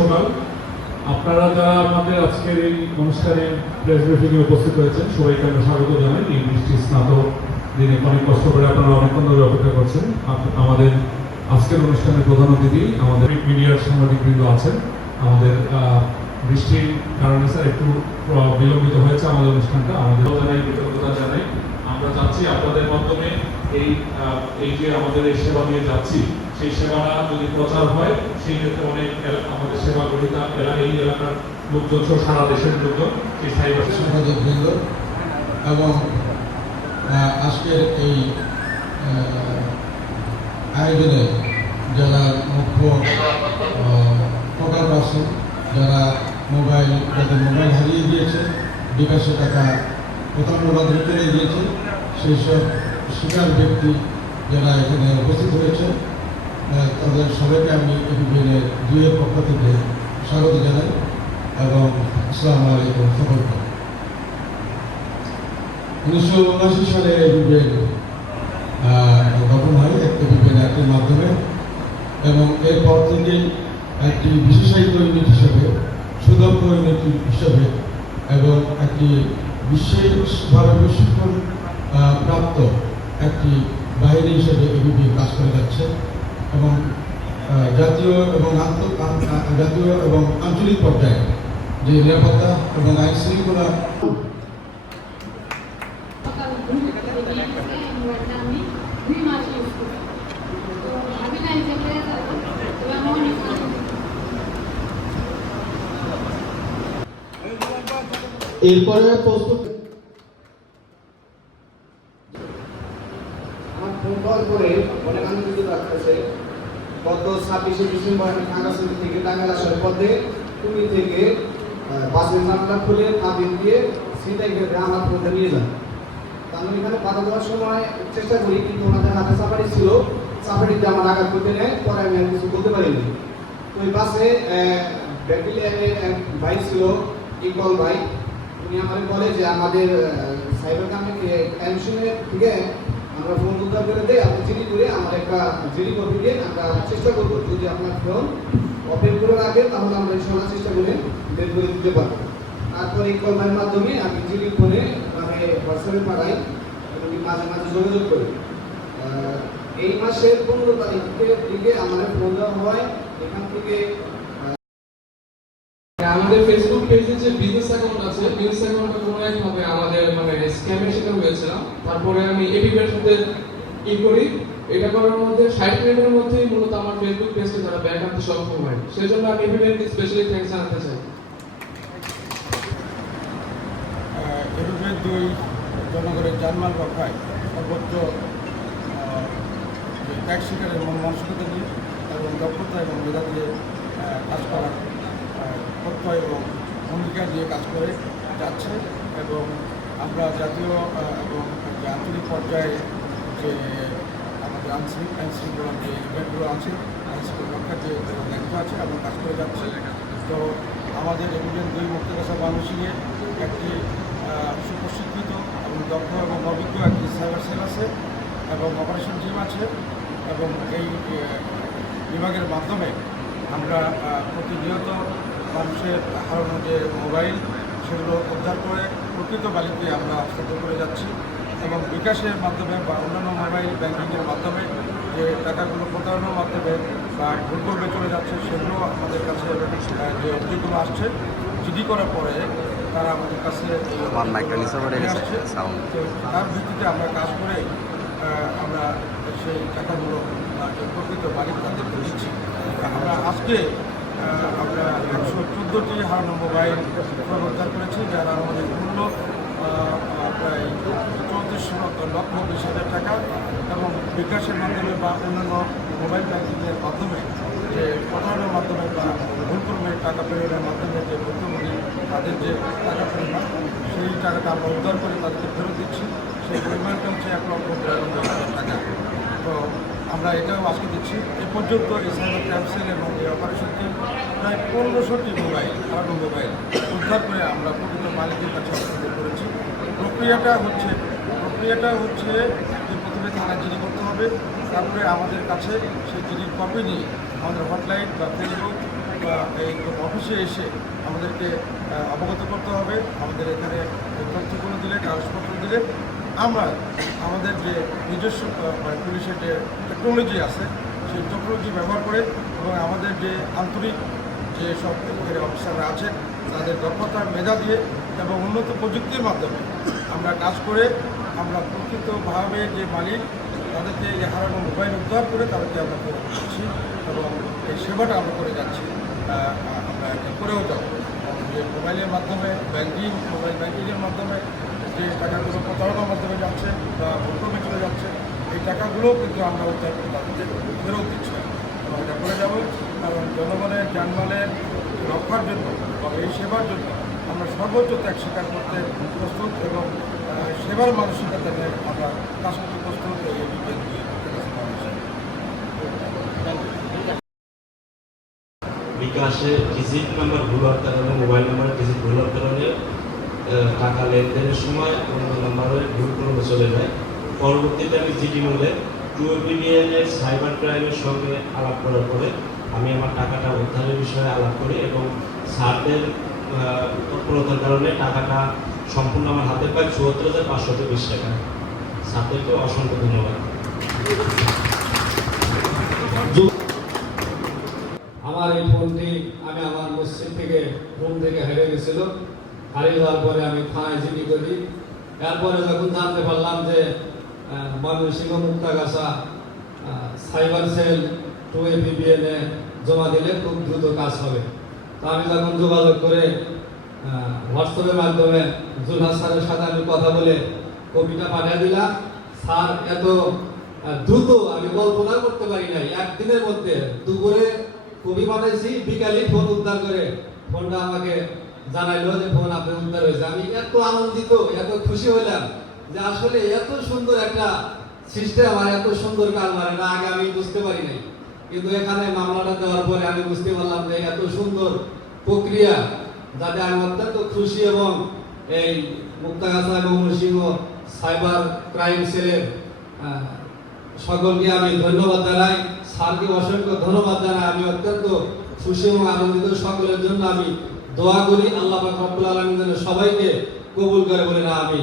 সকাল আপনারা যারা আমাদের আজকের এই অনুষ্ঠানে প্রেস উপস্থিত হয়েছেন, সবাইকে আমরা স্বাগত জানাই। এই বৃষ্টি স্নাতক দিনে অনেক কষ্ট করে আপনারা অনেকক্ষণ ধরে অপেক্ষা করছেন। আমাদের আজকের অনুষ্ঠানের প্রধান অতিথি আমাদের মিডিয়ার সাংবাদিকবৃন্দ আছেন। আমাদের বৃষ্টির কারণে স্যার একটু বিলম্বিত হয়েছে আমাদের অনুষ্ঠানটা। আমাদের জানাই, কৃতজ্ঞতা জানাই। আমরা চাচ্ছি আপনাদের মাধ্যমে এই এই যে আমাদের এই সেবা নিয়ে যাচ্ছি, সেই সেবাটা যদি প্রচার হয়, সেই ক্ষেত্রে অনেক আমাদের সেবা গ্রহীতা এলা, এই এলাকার লোকজন সারা দেশের লোকজন এই সাইবার সাংবাদিক এবং আজকের এই আয়োজনে যারা মুখ্য প্রকল্প আছেন, যারা মোবাইল, যাদের মোবাইল হারিয়ে গিয়েছে, বিকাশে টাকা প্রথমবার চলে গিয়েছে। সেই সব শিকার ব্যক্তি যারা এখানে উপস্থিত হয়েছে তাদের সবাইকে আমি এবিপিএনের দুইয়ের পক্ষ থেকে স্বাগত জানাই এবং আসসালামু আলাইকুম সকলকে। উনিশশো উনআশি সালে এবিপিএন গঠন হয় এবিপিএন অ্যাক্টের মাধ্যমে এবং এরপর থেকেই একটি বিশেষায়িত ইউনিট হিসেবে, সুদক্ষ ইউনিট হিসেবে এবং একটি বিশেষভাবে প্রশিক্ষণ প্রাপ্ত একটি বাহিনী হিসেবে এবিপি কাজ করে যাচ্ছে এবং জাতীয় এবং জাতীয় এবং আঞ্চলিক পর্যায়ে যে নিরাপত্তা এবং আইন শৃঙ্খলা আমি দুই মাস ইউজ তো ভাবি নাই যে পেয়ে যাব তবে আমি অনেক আনন্দিত। এরপরে প্রস্তুত আমার ফোন কল করে অনেক ছাব্বিশে ডিসেম্বর আমি থেকে টাঙ্গাইল আসার পথে তুমি থেকে বাসের নামটা খুলে আবির দিয়ে সিটাই আমার ফোনটা নিয়ে যান আমি এখানে বাধা দেওয়ার সময় চেষ্টা করি, কিন্তু ওনাদের হাতে সাফারি ছিল। সাফারিতে আমার আঘাত করতে নেয়, পরে আমি কিছু বলতে পারিনি। তো ওই বাসে ব্যাটালিয়ানের এক ভাই ছিল, ইকবল ভাই। উনি আমাকে বলে যে আমাদের সাইবার ক্রাইম কমিশনের থেকে আমরা ফোন উদ্ধার করে দেয় আপনি জিডি করে আমার একটা জিডি কপি দিয়ে আমরা চেষ্টা করব যদি আপনার ফোন ওপেন করে রাখে তাহলে আমরা ইনশাল্লাহ চেষ্টা করে বের করে দিতে পারব। তারপরে ইকবল ভাইয়ের মাধ্যমে আমি জিডি ফোনে আমি হোয়াটসঅ্যাপে পাঠাই এবং মাঝে মাঝে যোগাযোগ করি। এই মাসের পনেরো তারিখের দিকে আমার ফোন দেওয়া হয়, এখান থেকে আমাদের ফেসবুক একভাবে আমাদের মানে স্ক্যামের শিকার হয়েছিলাম। তারপরে আমি এপিপের সাথে ই করি। এটা করার মধ্যে ষাট মিনিটের মধ্যেই মূলত আমার ফেসবুক পেজটা তারা ব্যাক আনতে সক্ষম হয়। সেই জন্য আমি এপিপের স্পেশালি থ্যাঙ্কস জানাতে চাই। দুই জনগণের জানমাল রক্ষায় সর্বোচ্চ ত্যাগ শিকারের মন মানসিকতা নিয়ে এবং দক্ষতা এবং মেধা দিয়ে কাজ করার প্রত্যয় এবং ভূমিকা দিয়ে কাজ করে। যাচ্ছে এবং আমরা জাতীয় এবং আঞ্চলিক পর্যায়ে যে আমাদের আইনশৃঙ্খ আইনশৃঙ্খলা যে ইভেন্টগুলো আছে আইনশৃঙ্খলা রক্ষার যে দায়িত্ব আছে আমরা কাজ করে যাচ্ছি। তো আমাদের এভিডেন্ট দুই মুক্তকাশা বাংলাদেশে একটি আহ, সুপ্রশিক্ষিত এবং দক্ষ এবং অভিজ্ঞ একটি সাইবার সেল আছে এবং অপারেশন টিম আছে এবং এই বিভাগের মাধ্যমে আমরা প্রতিনিয়ত মানুষের হারানো যে মোবাইল সেগুলো উদ্ধার করে প্রকৃত মালিককে আমরা হস্তান্তর করে যাচ্ছি এবং বিকাশের মাধ্যমে বা অন্যান্য মোবাইল ব্যাংকিংয়ের মাধ্যমে যে টাকাগুলো প্রতারণার মাধ্যমে বা ভুল করবে চলে যাচ্ছে সেগুলো আমাদের কাছে যে অভিযোগগুলো আসছে জিডি করার পরে তারা আমাদের কাছে আসছে। তার ভিত্তিতে আমরা কাজ করে আমরা সেই টাকাগুলো প্রকৃত মালিক তাদেরকে দিচ্ছি আমরা আজকে আমরা একশো চোদ্দোটি হারানো মোবাইল পুনরুদ্ধার করেছি, যার আমাদের মূল্য প্রায় চৌত্রিশ লক্ষ বিশ হাজার টাকা এবং বিকাশের মাধ্যমে বা অন্যান্য মোবাইল ব্যাংকিংয়ের মাধ্যমে যে প্রতারণার মাধ্যমে বা ভুলক্রমে টাকা পেমেন্টের মাধ্যমে যে ভুক্তভোগী তাদের যে টাকা পরিমাণ, সেই টাকাটা আমরা উদ্ধার করে তাদেরকে ফেরত দিচ্ছি। সেই পরিমাণটা হচ্ছে এক লক্ষ টাকা। তো আমরা এটাও আজকে দিচ্ছি। এ পর্যন্ত এই সাইবার ক্যান্সেল এবং এই অপারেশন টিম প্রায় পনেরোশোটি মোবাইল হারানো মোবাইল উদ্ধার করে আমরা প্রকৃত মালিকের কাছে হস্তান্তর করেছি। প্রক্রিয়াটা হচ্ছে প্রক্রিয়াটা হচ্ছে যে প্রথমে থানায় জিডি করতে হবে, তারপরে আমাদের কাছে সেই জিডির কপি নিয়ে আমাদের হটলাইন বা ফেসবুক বা এই অফিসে এসে আমাদেরকে অবগত করতে হবে। আমাদের এখানে তথ্যগুলো দিলে, কাগজপত্র দিলে আমরা আমাদের যে নিজস্ব মানে পুলিশের যে টেকনোলজি আছে, সেই টেকনোলজি ব্যবহার করে এবং আমাদের যে আন্তরিক যে সব অফিসাররা আছেন তাদের দক্ষতা মেধা দিয়ে এবং উন্নত প্রযুক্তির মাধ্যমে আমরা কাজ করে আমরা প্রকৃতভাবে যে মালিক, তাদেরকে এই হারানো মোবাইল উদ্ধার করে তাদেরকে আমরা করে দিচ্ছি এবং এই সেবাটা আমরা করে যাচ্ছি আমরা করেও যাব। যে মোবাইলের মাধ্যমে ব্যাঙ্কিং মোবাইল ব্যাঙ্কিংয়ের মাধ্যমে যে টাকাগুলো প্রতারণার মাধ্যমে যাচ্ছে বা ভূক্রমে চলে যাচ্ছে, এই টাকাগুলোও কিন্তু আমরা উদ্ধার তাদেরকে ফেরত দিচ্ছি এবং এটা করে যাব, কারণ জনগণের যানবাহনের রক্ষার জন্য বা এই সেবার জন্য আমরা সর্বোচ্চ ত্যাগ স্বীকার করতে প্রস্তুত এবং সেবার মানসিকতা নিয়ে আমরা কাজ করতে প্রস্তুত এই দিয়ে বিকাশে ডিজিট নাম্বার ভুল হওয়ার কারণে, মোবাইল নাম্বার ডিজিট ভুল হওয়ার কারণে টাকা লেনদেনের সময় অন্য নাম্বারে ভুল ক্রমে চলে যায়। পরবর্তীতে আমি জিডি মলে টু এর সাইবার ক্রাইমের সঙ্গে আলাপ করার পরে আমি আমার টাকাটা উদ্ধারের বিষয়ে আলাপ করি এবং স্যারদের আহ, তৎপরতার কারণে টাকাটা সম্পূর্ণ আমার হাতে পাই চুয়াত্তর হাজার পাঁচশত বিশ টাকা। স্যারদেরকে অসংখ্য ধন্যবাদ। আমার এই ফোনটি আমি আমার মসজিদ থেকে রুম থেকে হেরে গেছিল। হারিয়ে যাওয়ার পরে আমি থানায় জিডি করি। এরপরে যখন জানতে পারলাম যে ময়মনসিংহ মুক্তাগাছা সাইবার সেল টু এ জমা দিলে খুব দ্রুত কাজ হবে। তো আমি যখন যোগাযোগ করে হোয়াটসঅ্যাপের মাধ্যমে জুলহাস স্যারের সাথে আমি কথা বলে কপিটা পাঠিয়ে দিলাম। স্যার এত দ্রুত আমি কল্পনা করতে পারি নাই। একদিনের মধ্যে দুপুরে কবি পাঠাইছি, বিকালে ফোন উদ্ধার করে। ফোনটা আমাকে জানাইলো যে ফোন আপনার উদ্ধার হয়েছে। আমি এত আনন্দিত, এত খুশি হলাম যে আসলে এত সুন্দর একটা সিস্টেম আর এত সুন্দর কাজ মানে না আগে আমি বুঝতে পারি নাই। কিন্তু এখানে মামলাটা দেওয়ার পরে আমি বুঝতে পারলাম যে এত সুন্দর প্রক্রিয়া যাতে আমি অত্যন্ত খুশি এবং এই মুক্তাগাছা এবং নরসিংহ সাইবার ক্রাইম সেলের সকলকে আমি ধন্যবাদ জানাই। স্যারকে অসংখ্য ধন্যবাদ জানাই। আমি অত্যন্ত খুশি এবং আনন্দিত। সকলের জন্য আমি দোয়া করি আল্লাহ সবাইকে কবুল করে বলে না আমি